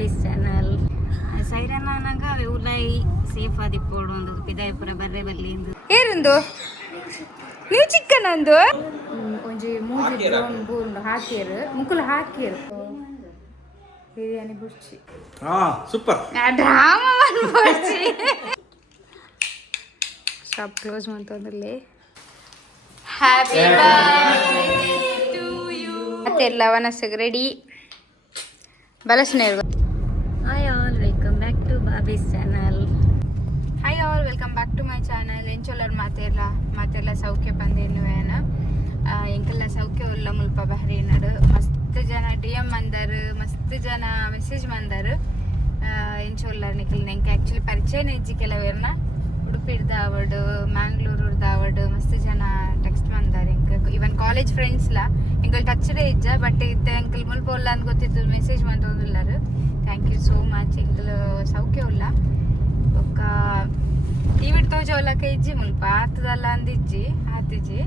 ಬಾಬೀಸ್ channel ಸೈರನಾನಾಗ ಉಲೈ safe ಆದಿಪ್ಪೋಡು ಒಂದು ಪಿದಾಯಪುರ ಬರ್ರೆ ಬಲ್ಲಿ ಏರುಂದು ನೀವು ಚಿಕ್ಕನಂದು ಒಂಜಿ ಮೂಜಿ ಡ್ರೋನ್ ಬೂರ್ಂಡು ಹಾಕೇರು ಮುಕ್ಕುಲು ಹಾಕೇರು ಬಿರಿಯಾನಿ ಬುರ್ಚಿ ಸೂಪರ್ ಡ್ರಾಮಾ ಬುರ್ಚಿ ಶಾಪ್ ಕ್ಲೋಸ್ ಮಾಡ್ತಂದಲ್ಲಿ ಹ್ಯಾಪಿ ಬರ್ತ್ಡೇ ಟು ಯು ಮತ್ತೆ ಲವನಸ್ಗೆ ರೆಡಿ ಬಲಸ್ನೇರು hi all welcome back to ಬಾಬೀಸ್ channel hi all welcome back to my channel ಎಂಚೊಲ್ಲರ್ ಮಾತೆಲ್ಲ ಸೌಖ್ಯ ಬಂದೇನು ಏನ ಎಂಕೆಲ್ಲ ಸೌಖ್ಯ ಉಲ್ಲ ಮುಲ್ಪ ಬಹರೇನಡು ಮಸ್ತ್ ಜನ DM ಅಂದರು ಮಸ್ತ್ ಜನ ಮೆಸೇಜ್ ಬಂದರು ಎಂಚೊಲ್ಲರ್ ನಿಖಿಲ್ ನೆಂಗೆ ಆ್ಯಕ್ಚುಲಿ ಪರಿಚಯನೇ ಇಜ್ಜಿ ಕೆಲವೇರ್ನ ಉಡುಪಿಡ್ದಾವಡು ಮ್ಯಾಂಗ್ಳೂರ್ದಾವಡು ಮಸ್ತ್ ಜನ ಟೆಕ್ಸ್ಟ್ ಬಂದಾರೆ ಎಂಕ್ ಇವನ್ ಕಾಲೇಜ್ ಫ್ರೆಂಡ್ಸ್ಲ ಎಂಕಲ್ ಟಚ್ಡೇ ಇಜ್ಜ ಬಟ್ ಇತ್ತೆ ಎಂಕಲ್ ಮುಲ್ಪ ಉಲ್ಲ ಅಂತ ಗೊತ್ತಿತ್ತು ಮೆಸೇಜ್ ಮಾಡ್ತೋದಿಲ್ಲರು ಥ್ಯಾಂಕ್ ಯು ಸೋ ಮಚ್ ಎಂಕಲ್ ಸೌಖ್ಯ ಉಲ್ಲ ಒಕ್ಕ ಟಿವಿ ತೋಜವಲಕ ಇಜ್ಜಿ ಮುಲ್ಪ ಆತದಲ್ಲ ಅಂದಿಜ್ಜಿ ಆತಿಜ್ಜಿ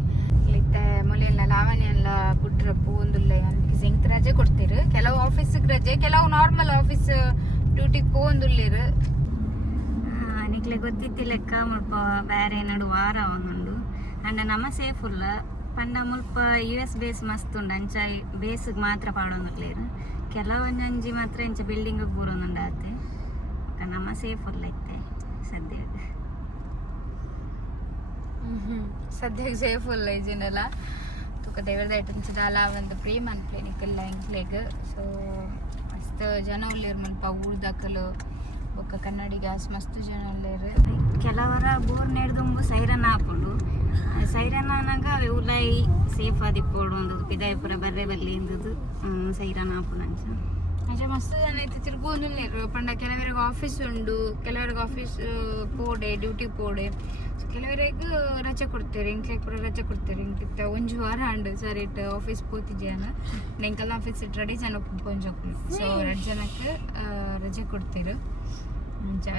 ಇತ್ತ ಮೊಲೆಲ್ಲ ಲಾವಣಿ ಎಲ್ಲ ಬುಟ್ರಪ್ಪು ಒಂದುಲ್ಲ ಎಂಕ್ ರಜೆ ಕೊಡ್ತೀರು ಕೆಲವು ಆಫೀಸಿಗೆ ರಜೆ ಕೆಲವು ನಾರ್ಮಲ್ ಆಫೀಸ್ ಡ್ಯೂಟಿಗೆ ಪೋಂದುಲ್ಲಿರು ನಿಕ್ಲೆ ಗೊತ್ತಿತ್ತಿ ಲೆಕ್ಕ ಮುಲ್ಪ ಬೇರೆ ನಡು ವಾರ ಅವನುಂಡು ಅಂಡ ನಮ್ಮ ಸೇಫ್ ಉಲ್ಲ ಪಂಡ ಮುಲ್ಪ US ಬೇಸ್ ಮಸ್ತ್ ಉಂಡು ಅಂಚ ಬೇಸ್ಗೆ ಮಾತ್ರ ಪಾಡೋನುಲ್ಲೇರು ಕೆಲವೊಂಜಿ ಮಾತ್ರ ಇಂಚ ಬಿಲ್ಡಿಂಗ್ ಬೂರೊಂದುಂಡು ಆತೆ ನಮ್ಮ ಸೇಫ್ ಉಲ್ಲ ಇತ್ತೆ ಸದ್ಯಕ್ಕೆ ಸೇಫ್ ಉಲ್ಲ ಇಜಿನಲ್ಲ ತುಕ ದೇವರದ ಐಟಮ್ಸ್ದಲ್ಲ ಒಂದು ಪ್ರೇಮ್ ಅನ್ಪ್ಲೇನಿಕ್ಕೆಲ್ಲ ಎಂಕ್ಲೆಗ್ ಸೊ ಮಸ್ತ್ ಜನ ಉಳ್ಳೇರು ಮುಲ್ಪ ಊರ್ದಕ್ಕಲು ಬೊಕ್ಕ ಕನ್ನಡಿ ಗ್ಯಾಸ್ ಮಸ್ತ್ ಜನ ಉಳ್ಳೇರು ಕೆಲವರ ಬೋರ್ ನೆಡ್ದುಂಬು ಸೈರನ್ ಆಪುಂಡು ಸೈರನಾನಾಗ ಉಲೈ ಸೇಫ್ ಆದಿಪ್ಪೋಡು ಒಂದು ಪಿದಾಯಪುರ ಬರ್ರೆ ಬಲ್ಲಿ ಇಂದುದು ಸೈರನ್ ಆಪುಂಡು ಅಂಚ ಅಂಚ ಮಸ್ತ್ ಜನ ಐತೆ ತಿರ್ಗೋನುಲ್ಲೇರು ಪಂಡ ಕೆಲವರಿಗೆ ಆಫೀಸ್ ಉಂಡು ಕೆಲವರಿಗೆ ಆಫೀಸ್ ಪೋಡೆ ಡ್ಯೂಟಿ ಪೋಡೆ ಕೆಲವರಿಗೆ ರಜೆ ಕೊಡ್ತಾರೆ ಇಂಕ್ಲೆ ಪೂರ ರಜೆ ಕೊಡ್ತಾರೆ ಇಂಕಿತ್ತ ಒಂಜು ವಾರ ಅಂಡು ಸರಿ ಇಟ್ಟು ಆಫೀಸ್ ಪೋತಿದ್ಯಾನ ನೆಂಕಲ್ ಆಫೀಸ್ ಇಟ್ಟು ರೆಡಿ ಜನ ಪೊಂಜೋಕು ಸೊ 2 ಜನಕ್ಕೆ ರಜೆ ಕೊಡ್ತೀರು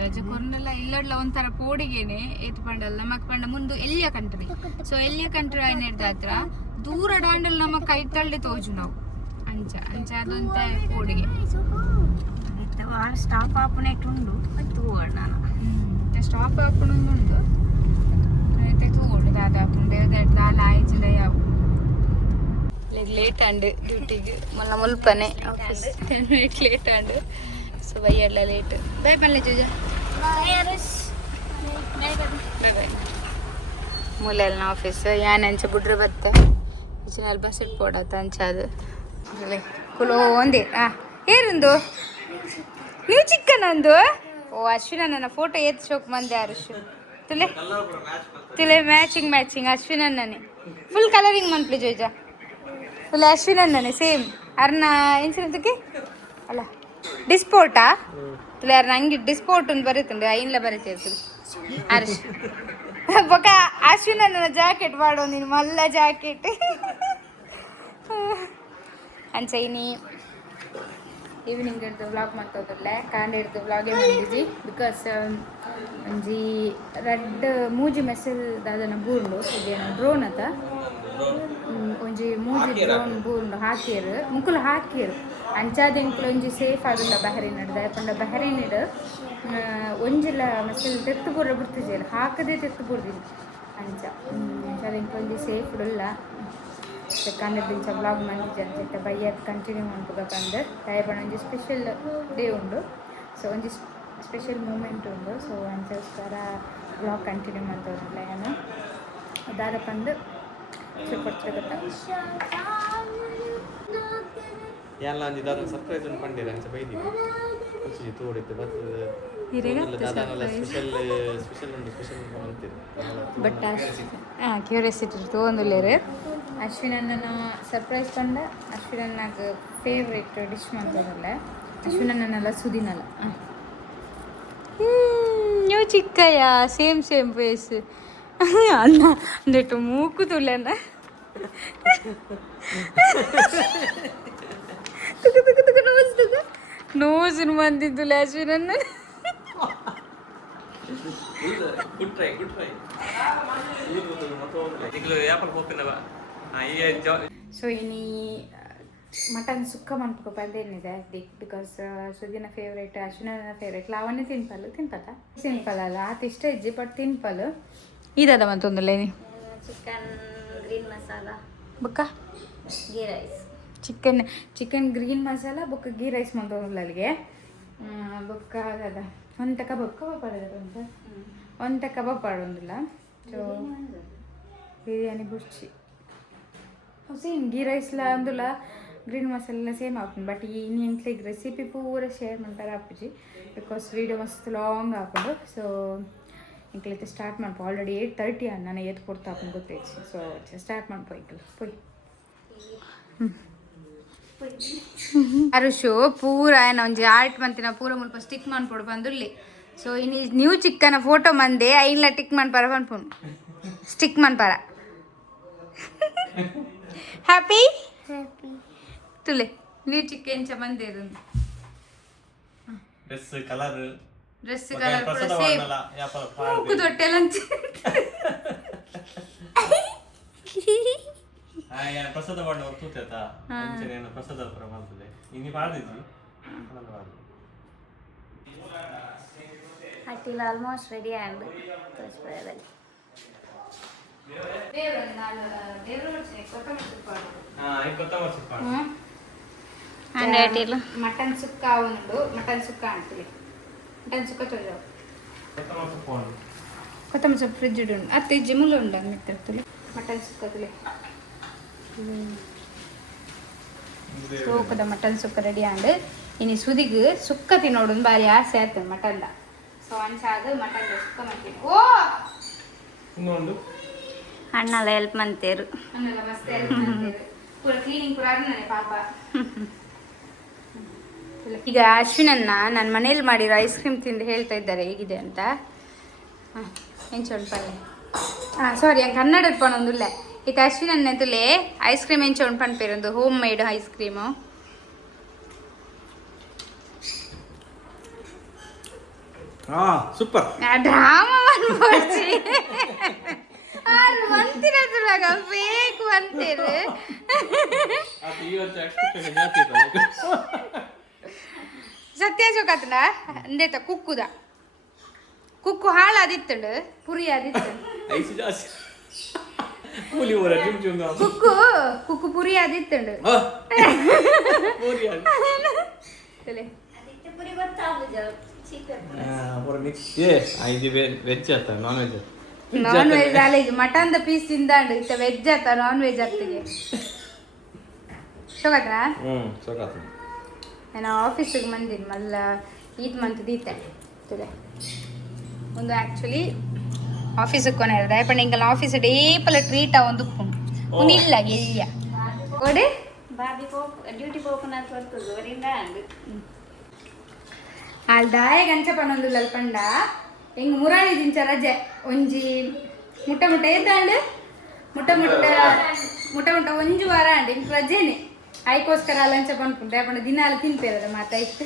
ರಜೆ ಕೊರ್ನೆಲ್ಲ ಇಲ್ಲಡ್ಲ ಒಂಥರ ಪೋಡಿಗೆನೆ ಏತ್ ಪಂಡಲ್ಲ ನಮಕ್ ಪಂಡ ಮುಂದೆ ಎಲ್ಲಿಯ ಕಂಟ್ರಿ ಸೊ ಎಲ್ಲಿಯ ಕಂಟ್ರಿ ಏನಿರ್ದ ಹತ್ರ ದೂರ ಡಾಂಡಲ್ ನಮ್ಮ ಕೈ ತಳ್ಳಿ ತೋಜು ನಾವು ಅಂಚ ಅಂಚ ಅದೊಂತ ಪೋಡಿಗೆ ಸ್ಟಾಪ್ ಆಪುನೆ ಉಂಡು ತೂವಡ್ ನಾನು ಸ್ಟಾಪ್ ಆಪುಣೊಂದುಂಡು అయితే తోడు దాదాపు దాని ఆయిచిలే యావు లేట్ అండ్ డ్యూటీకి మళ్ళీ ముల్పనే 10 minutes లేట్ అండ్ సో బయ్యడ్ల లేట్ బై పల్లె చూజా ಮುಲೆಲ್ನ ಆಫೀಸ್ ಯಾನಂಚ ಬುಡ್ರೆ ಬತ್ತ ಚಿನ್ನಲ್ ಬಸ್ ಇಟ್ಪೋಡತ್ತ ಅಂಚಾದು ಕುಲೋ ಒಂದೇ ಏರುಂದು ನೀವು ಚಿಕ್ಕನಂದು ಓ ಅಶ್ವಿನ ನನ್ನ ಫೋಟೋ ಏತ್ ಶೋಕ್ ಮಂದೆ ಅರುಷ್ ತುಲೆ ಮ್ಯಾಚಿಂಗ್ ಅಶ್ವಿನ್ ಅನ್ನನೆ ಫುಲ್ ಕಲರಿಂಗ್ ಮಂತ್ಲಿ ಜೋಜಾ ಫುಲ್ ಅಶ್ವಿನ್ ಅನ್ನನೆ ಸೇಮ್ ಅರ್ನ ಇನ್ಸಿಡೆಂಟ್ಗೆ ಅಲ್ಲ ಡಿಸ್ಪೋರ್ಟಾ ತುಲೆ ಅರ್ನ ಹಂಗೆ ಡಿಸ್ಪೋರ್ಟ್ ಒಂದು ಬರೀತುಂಡು ಐನ್ಲ ಬರೀತಿರ್ತದೆ ಅರ್ಶ್ ಬೊಕ ಅಶ್ವಿನ್ ಅನ್ನನ ಜಾಕೆಟ್ ಮಾಡೋ ನೀನು ಮಲ್ಲ ಜಾಕೆಟ್ ಅಂಚ ಇನಿ ಈವ್ನಿಂಗ್ ಹಿಡ್ದು ವ್ಲಾಗ್ ಮಾಡ್ತೋದಿಲ್ಲ ಕಾಂಡೆ ಹಿಡ್ದು ವ್ಲಾಗೇ ಮಾಡಿದ್ವಿ ಬಿಕಾಸ್ ಒಂಜಿ ರೆಡ್ ಮೂಜಿ ಮೆಸೇಜ್ ದಾದನ ಬೂರ್ಂಡು ಇದೇನು ಡ್ರೋನ್ ಅತ ಒಂಜಿ ಮೂಜಿ ಡ್ರೋನ್ ಬೂರ್ಂಡು ಹಾಕೇರು ಮುಕ್ಕುಲು ಹಾಕೇರು ಅಂಚಾದ ಎಂಕ್ಲು ಒಂಜಿ ಸೇಫ್ ಆದಿಲ್ಲ ಬಹರೇನ್ ಹಿಡ್ದು ಯಾಕಂಡ ಬಹರೇನ್ ಹಿಡು ಒಂಜಿಲ್ಲ ಮೆಸೇಜ್ ತೆತ್ತು ಬೂರ ಬಿಡ್ತಿದ್ದೇನೆ ಹಾಕದೆ ತೆತ್ತು ಬೂರ್ದಿನಿ ಅಂಚ ಅಂಚಾದ ಎಂಕ್ಲು ಒಂಜಿ ಸೇಫ್ ಇಲ್ಲ ಕಂಡು ಇಂಚ ಬ್ಲಾಗ್ ಮಂದಿಜ್ ಅಂಚಿತ್ತ ಬೈಯದ್ ಕಂಟಿನ್ಯೂ ಮಾಡ್ಬೇಕಂದ್ರೆ ದಯಪಣ ಒಂಜಿ ಸ್ಪೆಷಲ್ ಡೇ ಉಂಡು ಸೊ ಒಂಜಿ ಸ್ಪೆಷಲ್ ಮೂಮೆಂಟ್ ಉಂಡು ಸೊ ಅಂಚೋಸ್ಕರ ಬ್ಲಾಗ್ ಕಂಟಿನ್ಯೂ ಮಾಡ್ತೋದಿಲ್ಲ ಏನು ಅದಾದ ಪಂದು ಕೊಡ್ತಾರೆ ಗೊತ್ತಾ ಎಲ್ಲ ಅಂದಿದ್ದ ಸರ್ಪ್ರೈಸ್ ಒಂದು ಪಂಡಿರ ಅಂಚ ಬೈದಿ ಕುಚಿ ತೋಡಿತ್ತು ಬರ್ತದೆ ಬಟ್ ಕ್ಯೂರಿಯಾಸಿಟಿ ತೊಗೊಂದುಲ್ಲೇರು ಅಶ್ವಿನನ್ನ ಸರ್ಪ್ರೈಸ್ ಪಂಡ ಅಶ್ವಿನನ್ನಾಗ ಫೇವ್ರೇಟ್ ಡಿಶ್ ಮಾಡ್ತದಲ್ಲ ಅಶ್ವಿನನ್ನೆಲ್ಲ ಸುದಿನಲ್ಲ ನೀವು ಚಿಕ್ಕಯ್ಯ ಸೇಮ್ ಫೇಸ್ ಅನ್ನ ಅಂದೆಟ್ಟು ಮೂಕು ತುಲೆನ ನೋಸಿನ ಮಂದಿದ್ದುಲೆ ಅಶ್ವಿನನ್ನ ಗುಡ್ ಟ್ರೈ ಸೊ ಇನಿ ಮಟನ್ ಸುಕ್ಕ ಮಾಡ್ಕೊ ಬಂದೇನಿದೆ ಬಿಕಾಸ್ ಸುದಿನ ಫೇವ್ರೇಟ್ ಅಶ್ವಿನ ಫೇವ್ರೇಟ್ ಲಾವಣ್ಯ ತಿನ್ಪಲ್ಲ ಸಿಂಪಲ್ ಅಲ್ಲ ಆತ ಇಷ್ಟ ಇಜ್ಜಿ ಬಟ್ ತಿನ್ಪಲ್ ಇದದ ಮತ್ತೊಂದಲ್ಲ ಚಿಕನ್ ಗ್ರೀನ್ ಮಸಾಲ ಬೊಕ್ಕ ghee rice chicken green masala ಬೊಕ್ಕ ಗೀ ರೈಸ್ ಮಂತೊಂದುಲ್ಲ ಅಲ್ಲಿಗೆ ಬೊಕ್ಕ ಅದ ಒಂತ ಕಬಾಬ್ ಪಾಡೋದಂತ ಒಂತ ಕಬಾಬ್ ಪಾಡೊಂದಿಲ್ಲ ಸೊ ಬಿರಿಯಾನಿ ಬುರ್ಚಿ ಸೇಮ್ ಗೀ ರೈಸ್ಲ ಅಂದುಲ್ಲ ಗ್ರೀನ್ ಮಸಾಲೆಲ್ಲ ಸೇಮ್ ಹಾಕೊಂಡು ಬಟ್ ಈ ಇಂಕ್ಲಿಗೆ ರೆಸಿಪಿ ಪೂರ ಶೇರ್ ಮಾಡ್ತಾರೆ ಅಪ್ಪುಜಿ ಬಿಕಾಸ್ ವೀಡಿಯೋ ಮಸ್ತ್ ಲಾಂಗ್ ಹಾಕೊಂಡು ಸೊ ಇಂಕ್ಲೈತೆ ಸ್ಟಾರ್ಟ್ ಮಾಡ್ಕೊ ಆಲ್ರೆಡಿ 8:30 ನಾನು ಎದ್ದು ಕೊಡ್ತಾ ಹಾಕೊಂಡು ಗೊತ್ತೈತಿ ಸೊ ಸ್ಟಾರ್ಟ್ ಮಾಡ್ಕೊ ಇಂಕಲ್ ಪೊಯ್ ಅರುಷು ಪೂರ ಒಂಜಿ ಆರ್ಟ್ ಮಂತಿನ ಪೂರ ಮುಲ್ಪ ಸ್ಟಿಕ್ ಮಾಡ್ಕೊಡು ಬಂದುಲ್ಲಿ ಸೊ ಇನ್ನು ನ್ಯೂ ಚಿಕ್ಕನ ಫೋಟೋ ಮಂದೆ ಐನ್ಲ ಟಿಕ್ ಮಾಡ್ಪಾರ ಪನ್ಪುನು ಸ್ಟಿಕ್ ಮಾಡ್ಪಾರ ಹ್ಯಾಪಿ ತುಲೆ ನ್ಯೂ ಚಿಕ್ಕ ಎಂಚ ಮಂದೆ ಡ್ರೆಸ್ ಕಲರ್ ಕೂಡ ಸೇಮ್ ಮೂಕು ತೊಟ್ಟೆಲಂಚ ಪ್ರಸಾದ ಮಾಡಿ ತೂತೇತಾ ಪ್ರಸಾದ ಪುರ ಮಾಡ್ತದೆ ಇನ್ನು ಮಾಡಿದ್ವಿ ಅಟ್ಟಿಲ್ ಆಲ್ಮೋಸ್ಟ್ ರೆಡಿ ಆ್ಯಂಡ್ ತೋರಿಸ್ಬೋದಲ್ಲಿ ಅಂಡ್ ಅಟ್ಟಿಲ್ ಮಟನ್ ಸುಕ್ಕ ಉಂಡು ಮಟನ್ ಸುಕ್ಕ ಅಂತೀವಿ ಮಟನ್ ಸುಕ್ಕ ತೊಳೆದವು ಕೊತ್ತಂಬರಿ ಸೊಪ್ಪು ಫ್ರಿಜ್ ಉಂಡು ಅತ್ತೆ ಜಿಮ್ಮುಲು ಉಂಡು ಮಿತ್ತರ್ತಲೆ ಮಟನ್ ಸುಕ್ಕ ತುಲೆ ಸೋಕದ ಮಟನ್ ಸುಕ್ಕ ರೆಡಿ ಆಂಡ್ ಇನ್ನು ಸುದಿಗೆ ಸುಕ್ಕ ತಿನ್ನೋಡು ಬಾರಿ ಆಸೆ ಆಯ್ತು ಮಟನ್ದ ಸೊ ಅನ್ಸಾದು ಮಟನ್ ಸುಕ್ಕ ಮಾಡ್ತೀನಿ ಓ ಇನ್ನೊಂದು ಅಣ್ಣಲ್ಲ ಹೆಲ್ಪ್ ಮಾಡ್ತೇರು ಅನ್ನಲ್ಲ ಮಸ್ತ್ ಹೆಲ್ಪ್ ಮಾಡ್ತೀವಿ ಪೂರ ಕ್ಲೀನಿಂಗ್ ಪೂರ ಆದ್ಮೇಲೆ ಪಾಪ ಈಗ ಅಶ್ವಿನನ್ನ ನಾನು ಮನೇಲಿ ಮಾಡಿರೋ ಐಸ್ ಕ್ರೀಮ್ ತಿಂದು ಹೇಳ್ತಾ ಇದ್ದಾರೆ ಹೇಗಿದೆ ಅಂತ ಎಂಚೊಂಡು ಪಲ್ಲೆ ಸಾರಿ ಹಂಗೆ ಕನ್ನಡದ ಪಣೊಂದುಲ್ಲ ಈಗ ಅಶ್ವಿನನ್ನ ತುಲೆ ಐಸ್ ಕ್ರೀಮ್ ಎಂಚೊಂಡು ಪಣ್ಪೇರೊಂದು homemade ice cream super drama ಅನ್ಬೋಡ್ಸಿ ಮಂತಿರದುಲಾಗ ಬೇಕು ಅಂತೀರು ಸತ್ಯ ಚೋಕತ್ನ ಅಂದೇತ ಕುಕ್ಕುದ ಕುಕ್ಕು ಹಾಳಾದಿತ್ತಂಡು ಪುರಿ ಆದಿತ್ತು ಕುಕ್ಕು ಪುರಿ ಆದಿತ್ತಂಡು ನಾನ್ ವೆಜ್ ಆಲೇಜ್ ಮಟನ್ದ ಪೀಸ್ ತಿಂದಾಂಡು ಇತ್ತ ವೆಜ್ ಆತ ನಾನ್ ವೆಜ್ ಅತ್ತಿಗೆ ಶೋಕತ್ರ ನಾನು ಆಫೀಸಿಗೆ ಬಂದಿನಿ ಮಲ್ಲ ಈದ್ ಮಂತ್ ದೀತೆ ಒಂದು ಆ್ಯಕ್ಚುಲಿ ಆಫೀಸಿಗೆ ಕೊನೆ ದಯಪಂಡ ಇಂಕಲ್ ಆಫೀಸ್ ಡೇಪಲ ಟ್ರೀಟ್ ಒಂದು ಉನಿಲ್ಲ ಎಲ್ಲಿಯ ಓಡಿ ಬಾಬಿ ಡ್ಯೂಟಿ ಹೋಗ್ಕೊಂಡು ಬರ್ತದೆ ಅವರಿಂದ ಅಲ್ಲಿ ದಾಯ ಗಂಚ ಪನ್ನೊಂದು ಲಲ್ಪಂಡ ಹೆಂಗೆ ಮುರಾಳಿ ದಿಂಚ ರಜೆ ಒಂಜಿ ಮುಟ್ಟ ಎದ್ದಾಂಡು ಮುಟ್ಟ ಒಂಜು ವಾರ ಅಂಡು ಇಂಕ ರಜೆನೆ ಆಯ್ಕೋಸ್ಕರ ಲಂಚ ಪನ್ಪುಂಟು ಯಾಪಂಡ ದಿನಾಲ ತಿನ್ಪೇರದ ಮಾತಾಯ್ತು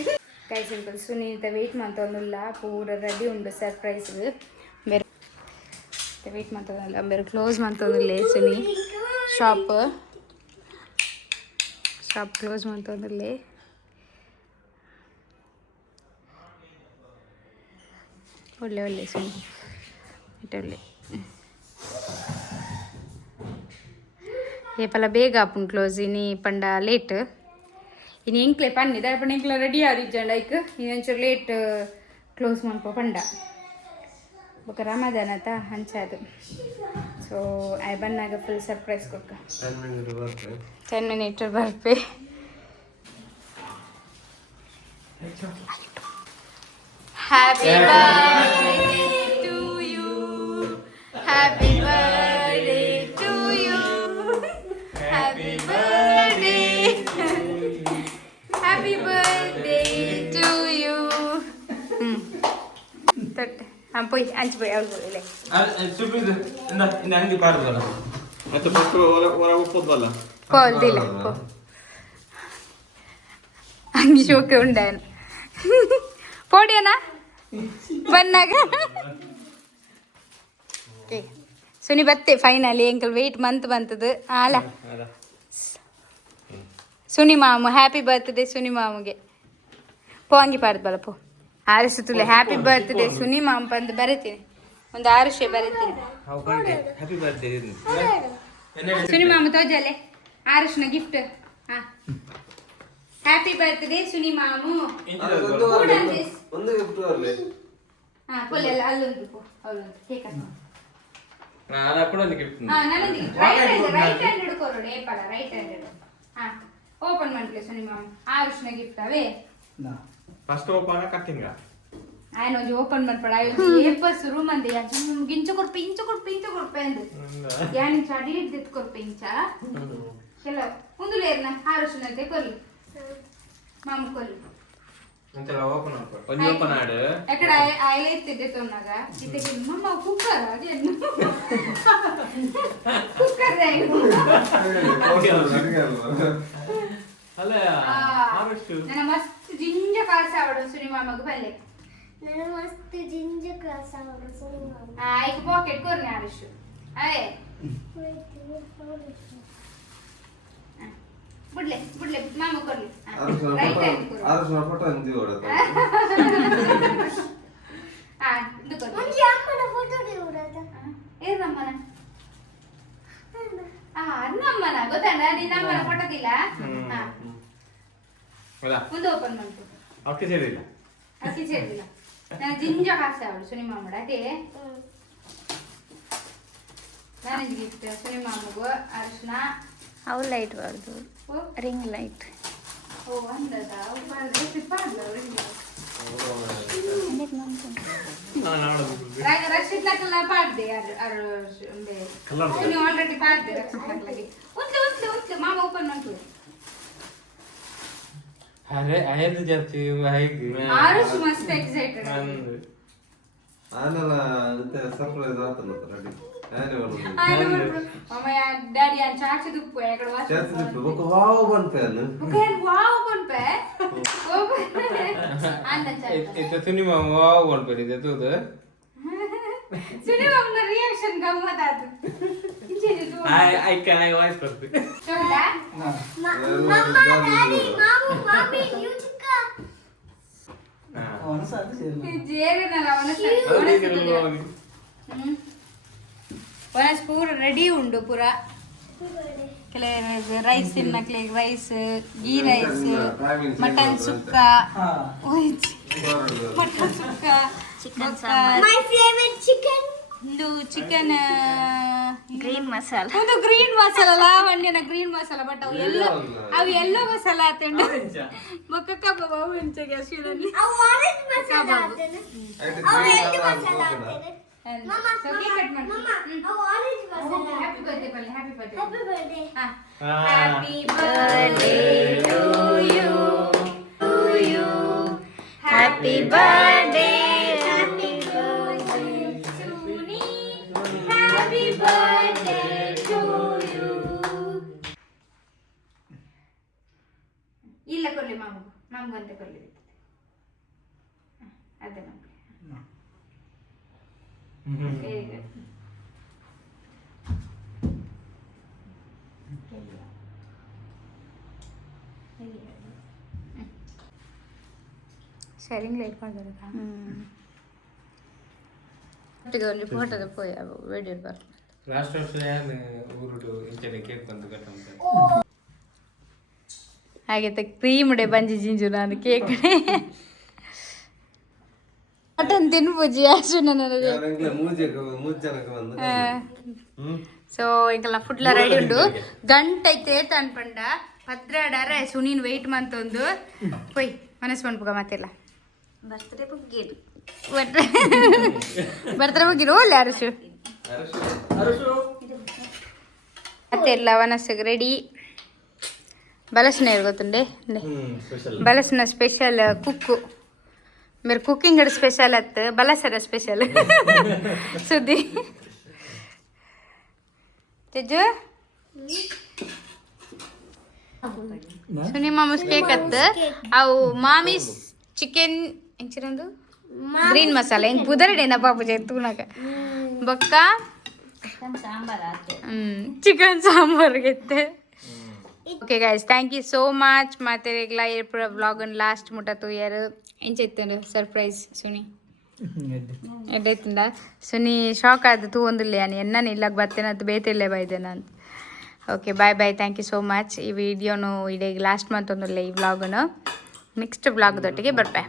ಕೈ ಸಿಂಪಲ್ ಸುನೀತ ವೆಯ್ಟ್ ಮಂತೊಂದುಲ್ಲ ಪೂರ ರೆಡಿ ಉಂಡು ಸರ್ಪ್ರೈಸ್ ಬೇರೆ ವೆಯ್ಟ್ ಮಂತೊಂದುಲ್ಲ ಬೇರೆ ಕ್ಲೋಸ್ ಮಂತೊಂದುಲ್ಲೆ ಸುನಿ ಶಾಪ್ ಕ್ಲೋಸ್ ಮಂತೊಂದುಲ್ಲೆ ಒಳ್ಳೆ ಸುನಿ ಒಳ್ಳೆ ಏಪಲ ಬೇಗ ಆಪುನ್ ಕ್ಲೋಸ್ ಇನಿ ಪಂಡ ಲೇಟ್ ಇನ್ನು ಎಂಕ್ಲೆ ಪನ್ನಿ ದಯಪಂಡ ಎಂಕ್ಲ ರೆಡಿ ಆದಿಜ್ಜಂಡ ಐಕ್ ಇನ್ನೊಂಚೂರು ಲೇಟ್ ಕ್ಲೋಸ್ ಮಾಡ್ಕೊ ಪಂಡ ಬೊಕ ರಮದಾನ ಆತ ಹಂಚಾದು ಸೊ ಐ ಬಂದಾಗ ಫುಲ್ ಸರ್ಪ್ರೈಸ್ ಕೊಕ್ಕ 10 ಮಿನಿಟ್ ಬರ್ಪೆ happy birthday to you happy birthday to you happy birthday happy birthday to you ತೊಟ್ಟೆ போய் அஞ்சு போய் அவள் போயிலே இந்த அஞ்சு பாருங்க ಮತ್ತೆ ಪಕ್ಕ ಹೊರ ಒಪ್ಪೋದಲ್ಲ ಕೋಲ್ದಿಲ್ಲ ಹಂಗೆ ಶೋಕೆ ಉಂಡಾನು ಪೋಡಿಯನಾ ಬನ್ನಾಗ ಓಕೆ ಸುನಿ ಬತ್ತೆ ಫೈನಲಿ ಎಂಕಲ್ ವೆಯ್ಟ್ ಮಂತ್ ಬಂತದು ಆಲ ಸುನಿ ಮಾಮು ಹ್ಯಾಪಿ ಬರ್ತ್ಡೇ ಸುನಿ ಮಾಮಗೆ ಪೋಂಗಿ ಪಾಡ್ದು ಬಲ ಪೋ ಆರಿಸು ತುಲೆ ಹ್ಯಾಪಿ ಬರ್ತ್ಡೇ ಸುನಿ ಮಾಮ ಬಂದು ಬರೀತೀನಿ ಒಂದು ಆರುಷೆ ಬರೀತೀನಿ ಹ್ಯಾಪಿ ಬರ್ತ್ಡೇ ಸುನಿ ಮಾಮ ತೋಜಲೆ ಆರುಷ್ನ ಗಿಫ್ಟ್ ಹಾ ಹ್ಯಾಪಿ ಬರ್ತ್ಡೇ ಸುನಿ ಮಾಮು ಒಂದು ಗಿಫ್ಟ್ ಬರಲಿ ಹಾ ಕೊಲ್ಲೆಲ್ಲ ಅಲ್ಲೊಂದು ಪೋ ಅಲ್ಲೊಂದು ಕೇಕ್ ನಾನು ಕೂಡ ಒಂದು ಗಿಫ್ಟ್ ಹಾ ನನಗೆ ರೈಟ್ ಹ್ಯಾಂಡ್ ಹಿಡ್ಕೊರು ಏಪಲ ರೈಟ್ ಹ್ಯಾಂಡ್ ಹಾ ಓಪನ್ ಮಾಡ್ಲಿ ಸುನಿ ಮಾಮ ಆರುಷ್ನ ಗಿಫ್ಟ್ ಅವೇ ಫಸ್ಟ್ ಓಪನ್ ಕಟ್ಟಿಂಗ ఆయన కొంచెం ఓపెన్ ಮಾಡ್ಪಡ ఏ బస్ రూమ్ అంది గించ కొడుపు అంది యా నుంచి అడి ఎత్తు కొడుపు ఇంచా ಎಲ್ಲ ಒಂದು ಲೇರ್ನ ಆರುಷನಂತೆ ಕೊಲ್ಲಿ ಮಾಮ ಕೊಲ್ಲಿ ಅಂತೆಲ್ಲ ಓಪನ್ ಮಾಡ್ಕೊ ಒಂದು ಓಪನ್ ಆಡು ఎక్కడ ఆయిల్ ఎత్తితే తొన్నగా ఇతే మమ్మ కుక్కర్ అది కుక్కర్ రే ಅಲ್ಲ ಆರುಷು ನನ್ನ ಮಸ್ತ್ ಜಿಂಜ ಕಾಸ ಅವಡು ಸುನಿ ಮಾಮಗ ಬಲ್ಲೆ ನಾನು ಮಸ್ತ್ ಜಿಂಜ ಕ್ಲಾಸ್ ಆಗೋದು ಸರಿ ಮಾಮ ಐಕ ಪಾಕೆಟ್ ಕೊರ್ನೆ ಆರುಷು ಅರೆ ಬಿಡ್ಲೆ ಮಾಮ ಕೊರ್ಲಿ ರೈಟ್ ಹ್ಯಾಂಡ್ ಕೊರ್ಲಿ ಆರುಷನ ಫೋಟೋ ಅಂದಿ ಹೊಡೆದ ಹಾ ಇದು ಕೊರ್ಲಿ ಮುಂಚೆ ಅಮ್ಮನ ಫೋಟೋ ದೇವರಾದ ಏನ್ ನಮ್ಮನ ನಮ್ಮನ ಗೊತ್ತಾನ ನಿನ್ನ ನಮ್ಮನ ಫೋಟೋದಿಲ್ಲ ಹಾ ಅಲ್ಲ ಮುಂದೆ ಓಪನ್ ಮಾಡ್ಕೊ ಅವಕ್ಕೆ ಸೇರಿಲ್ಲ ಅಕ್ಕಿ ಸೇರಿಲ್ಲ ನಾನು ಜಿಂಜ ಕಾಸೆ ಅವಳು ಸುನಿ ಮಾಮಡ ಅದೇ ನನಗೆ ಗಿಫ್ಟ್ ಸುನಿ ಮಾಮಗೂ ಅರ್ಶನ ಅವು ಲೈಟ್ ಬಾರ್ದು ರಿಂಗ್ ಲೈಟ್ ಓ ಅಂದದ ರಕ್ಷಿತ್ ಲಕ್ಕಲ್ಲ ಪಾಡ್ದೆ ಸುನಿ ಆಲ್ರೆಡಿ ಪಾಡ್ದೆ ರಕ್ಷಿತ್ ಲಕ್ಕಲಿಗೆ ಒಂದು ಮಾಮ ಓಪನ್ ಮಾಡ್ಕೊ ಅರೆ ಅಯ್ಯದು ಜಾಸ್ತಿ ಹೇಗೆ ಆರುಷ್ ಮಸ್ತ್ ಎಕ್ಸೈಟೆಡ್ ಆನೆಲ್ಲ ಸರ್ಪ್ರೈಸ್ ಆತಲ್ಲ ರೆಡಿ ಮಾಮ ಡ್ಯಾಡಿ ಅಂತ ಚಾಚಿ ದುಪ್ಪು ಎಕಡೆ ವಾಚ್ చేతి ఒక వావ్ బన్పేను ఓకే వావ్ కొన్పే అంత ಇದು ಸಿನಿಮಾ ವಾವ್ ಅನ್ಕೊಂಡಿದೆ ತೂದು ಸಿನಿಮಾ ನ ರಿಯಾಕ್ಷನ್ ಗಮ್ಮತ್ ಆತು ಇಂಚೆನೆ ತೂ ಐ ವಾಯ್ಸ್ ಕೊಡ್ತೀನಿ ಚೌಡಾ ಮಮ್ಮ ಡ್ಯಾಡಿ ಮಾಮು ಮಮ್ಮಿ ಮ್ಯೂಸಿಕ್ ಜೇರನ ವನಸ್ ಪೂರ ರೆಡಿ ಉಂಡು ಪೂರ ಕೆಲ ರೈಸ್ ತಿನ್ನಕ್ಲೆ rice ghee rice mutton sukka mutton sukka chicken sambar my favourite chicken ಒಂದು ಚಿಕನ್ ಗ್ರೀನ್ ಮಸಾಲ ಒಂದು ಗ್ರೀನ್ ಮಸಾಲ ಲಾವಣ್ಯನ ಗ್ರೀನ್ ಮಸಾಲ ಬಟ್ ಅವು ಎಲ್ಲೋ ಮಸಾಲ ಆತಂಡ ಬೊಕ್ಕ ಕಬಾಬ್ ಅವು ಇಂಚಗೆ ಅಶ್ವಿನಲ್ಲಿ ಆ ಆರೆಂಜ್ ಮಸಾಲ ಆತೇನೆ ಆ ರೆಡ್ ಮಸಾಲ ಆತೇನೆ ಮಮ್ಮ ಕಟ್ ಮಾಡಿ ಮಮ್ಮ ಆ ಆರೆಂಜ್ ಮಸಾಲ ಹ್ಯಾಪಿ ಬರ್ತ್ಡೇ ಬಲ್ಲಿ happy birthday happy birthday happy birthday to you happy birthday happy birthday Suni happy birthday to you ಇಲ್ಲ ಕೊಡ್ಲಿ ಮಾಮಗಂತೆ ಕೊಡ್ಲಿ ಅದೇ ನಮ್ಗೆ ವೆರಿ ಗುಡ್ ಶೇರಿಂಗ್ ಲೈಟ್ ಮಾಡ್ದಲ್ಲ ಒಟ್ಟಿಗೆ ಒಂದು ಫೋಟೋದ ಪೋಯ ವಿಡಿಯೋ ಬರ್ ಲಾಸ್ಟ್ ವರ್ಷ ಏನು ಊರುಡು ಇಂಚನೆ ಕೇಕ್ ಬಂದು ಕಟ್ಟಂತ ಹಾಗೆ ಕ್ರೀಮ್ ಡೇ ಬಂಜಿ ಜಿಂಜು ನಾನು ಕೇಕ್ ಮಟನ್ ತಿನ್ಬುಜಿ ಅಷ್ಟು ನನ್ನ ಮೂಜನಕ್ಕೆ ಬಂದು ಸೊ ಇಂಕಲ್ಲ ಫುಡ್ಲ ರೆಡಿ ಉಂಡು ಗಂಟೆ ಐತೆ ಅನ್ಪಂಡ ಪದ್ರಾಡಾರೆ ಸುನೀನ್ ವೆಯ್ಟ್ ಮಂತೊಂದು ಪೊಯ್ ಮನಸ್ಸು ಮಾಡ್ಪುಗ ಮತ್ತೆಲ್ಲ ಬರ್ತ್ಡೇ ಬುಗ್ಗೇನು ಬರ್ತಾರೆ ಹೋಗಿರೋ ಅಲ್ಲ ಅರಸು ಮತ್ತೆಲ್ಲ ವನಸ್ಸಿಗೆ ರೆಡಿ ಬಲಸ್ನ ಗೊತ್ತುಂಡೆ ಬಲಸ್ನ ಸ್ಪೆಷಲ್ ಕುಕ್ಕು मेरे कुकिंग स्पेशल आत बलासर स्पेशल सुद्दी तेजू सुनी मामूस केक आत अವು मामीस चिकन ಎಂಚಿರಂದು ಗ್ರೀನ್ ಮಸಾಲ ಹೆಂಗ್ ಬುದರಡೇನ ಪಾಪು ತೂನಕ ಬೊಕ್ಕ ಚಿಕನ್ ಸಾಂಬಾರ್ ಆತೆ ಚಿಕನ್ ಸಾಂಬಾರ್ ಗೆತ್ತೆ okay guys thank you so much ಮತ್ತೆ ರೆಗ್ಲಾ ಏರ್ಪುರ ವ್ಲಾಗನ್ ಲಾಸ್ಟ್ ಮುಟ್ಟ ತೂಯರು ಎಂಚೆತ್ತಂಡು ಸರ್ಪ್ರೈಸ್ ಸುನಿ ಎಡ್ಡೈತಿಂದ ಸುನಿ ಶಾಕ್ ಆದ ತೂ ಒಂದಿಲ್ಲ ನಾನು ಎನ್ನ ಇಲ್ಲಾಗ ಬರ್ತೇನೆ ಅದು ಬೇತಿಲ್ಲೇ ಬೈದೆ ನಾನು okay bye bye thank you so much ಈ ವಿಡಿಯೋನು ಇಡೀ ಲಾಸ್ಟ್ ಮಂತ್ ಒಂದಿಲ್ಲ ಈ ವ್ಲಾಗನು ನೆಕ್ಸ್ಟ್ ವ್ಲಾಗ್ದೊಟ್ಟಿಗೆ ಬರ್ಬೇ